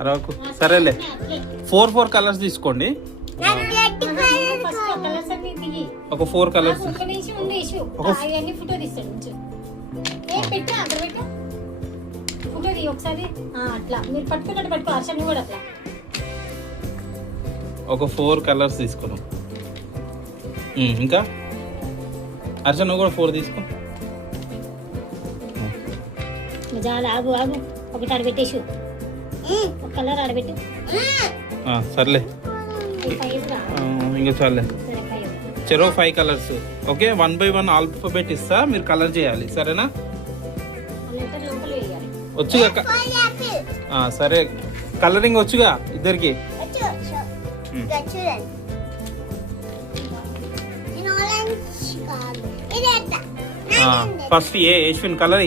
అరకు సరేలే 4 కలర్స్ తీసుకోండి. ఒక 4 కలర్స్ ఒక 4 కలర్స్ తీసుకున్నాం. ఇంకా హర్ష నువ్వు కూడా 4 తీసుకో. ఆగు ఆగు ఒకటి ఆడబెట్టేసి ఒక కలర్ ఆడబెట్టు. సర్లే ఇంకా చాలే. చెరో 5 కలర్స్. ఓకే 1 by 1 ఆల్ఫాబెట్ ఇస్తా, మీరు కలర్ చేయాలి సరేనా? వచ్చుగా సరే కలరింగ్ వచ్చుగా ఇద్దరికి. ఫస్ట్ ఏ యశ్విన్ కలర్